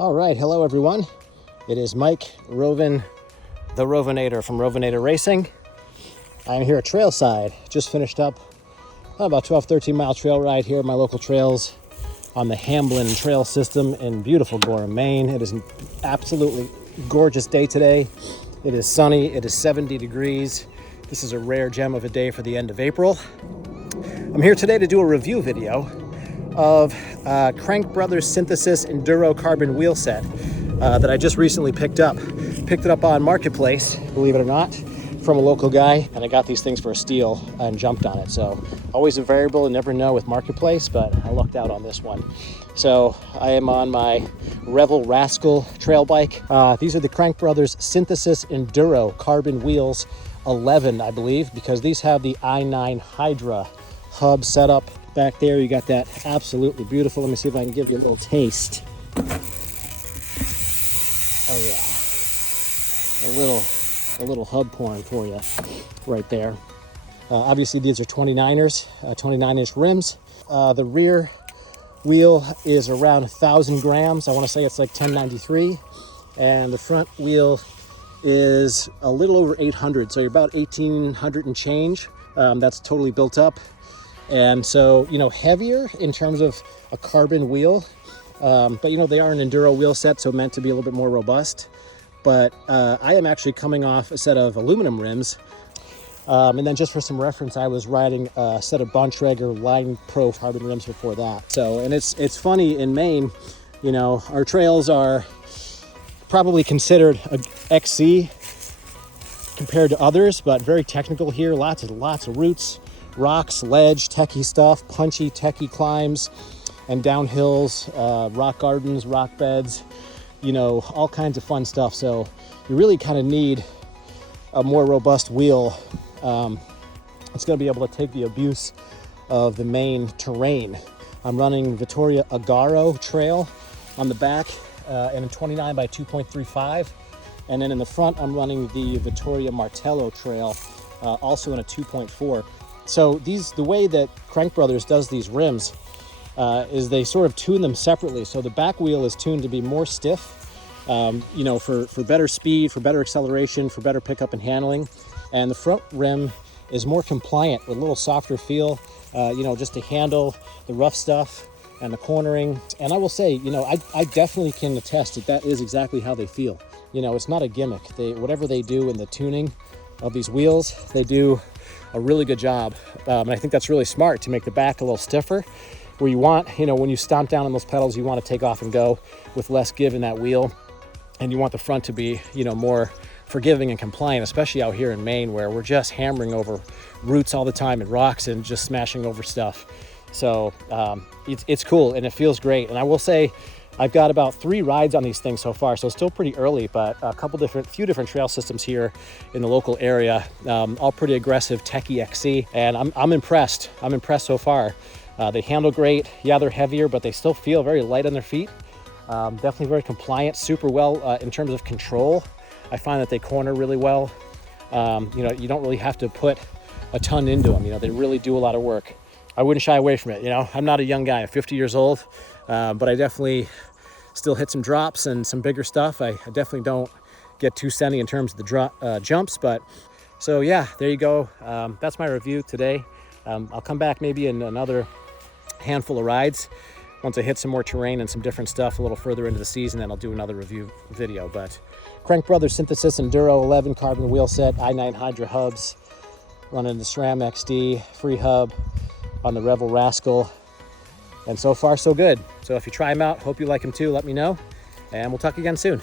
All right, hello everyone. It is Mike Roven, the Rovenator from Rovenator Racing. I'm here at Trailside. Just finished up about 12-13 mile trail ride here at my local trails on the Hamblin Trail System in beautiful Gorham, Maine. It is an absolutely gorgeous day today. It is sunny, it is 70 degrees. This is a rare gem of a day for the end of April. I'm here today to do a review video of Crank Brothers Synthesis Enduro carbon wheel set that I just recently picked up. Picked it up on Marketplace, believe it or not, from a local guy, and I got these things for a steal and jumped on it. So always a variable and never know with Marketplace, but I lucked out on this one. So I am on my Revel Rascal trail bike. These are the Crank Brothers Synthesis Enduro carbon wheels 11, I believe, because these have the i9 Hydra hub setup. Back there, you got that absolutely beautiful. Let me see if I can give you a little taste. Oh yeah, a little hub porn for you right there. Obviously, these are 29ers, 29-inch rims. The rear wheel is around 1,000 grams. I want to say it's like 1093, and the front wheel is a little over 800. So you're about 1,800 and change. That's totally built up. And so, you know, heavier in terms of a carbon wheel, but you know, they are an enduro wheel set, so meant to be a little bit more robust. But I am actually coming off a set of aluminum rims. And then just for some reference, I was riding a set of Bontrager Line Pro carbon rims before that. So, and it's funny, in Maine, you know, our trails are probably considered a XC compared to others, but very technical here. Lots of roots, rocks, ledge, techie stuff, punchy, techie climbs and downhills, rock gardens, rock beds, you know, all kinds of fun stuff. So you really kind of need a more robust wheel. It's going to be able to take the abuse of the Maine terrain. I'm running Vittoria Agaro trail on the back in a 29 by 2.35. And then in the front, I'm running the Vittoria Martello trail, also in a 2.4. So the way that Crank Brothers does these rims is they sort of tune them separately. So the back wheel is tuned to be more stiff, you know, for better speed, for better acceleration, for better pickup and handling. And the front rim is more compliant with a little softer feel, you know, just to handle the rough stuff and the cornering. And I will say, you know, I definitely can attest that that is exactly how they feel. You know, it's not a gimmick. Whatever they do in the tuning of these wheels, they do a really good job. And I think that's really smart to make the back a little stiffer, where you want, you know, when you stomp down on those pedals, you want to take off and go with less give in that wheel. And you want the front to be, you know, more forgiving and compliant, especially out here in Maine, where we're just hammering over roots all the time and rocks and just smashing over stuff. So it's cool and it feels great. And I will say, I've got about 3 rides on these things so far, so it's still pretty early, but few different trail systems here in the local area, all pretty aggressive, techie XC, and I'm impressed. I'm impressed so far. They handle great. Yeah, they're heavier, but they still feel very light on their feet. Definitely very compliant, super well in terms of control. I find that they corner really well. You know, you don't really have to put a ton into them. You know, they really do a lot of work. I wouldn't shy away from it. You know, I'm not a young guy, I'm 50 years old, but I definitely still hit some drops and some bigger stuff. I definitely don't get too senny in terms of the jumps, but so yeah, there you go. That's my review today. I'll come back maybe in another handful of rides once I hit some more terrain and some different stuff a little further into the season, and I'll do another review video. But Crank Brothers Synthesis Enduro 11 carbon wheel set, i9 Hydra hubs, running the SRAM XD free hub on the Revel Rascal. And so far, so good. So if you try them out, hope you like them too, let me know. And we'll talk again soon.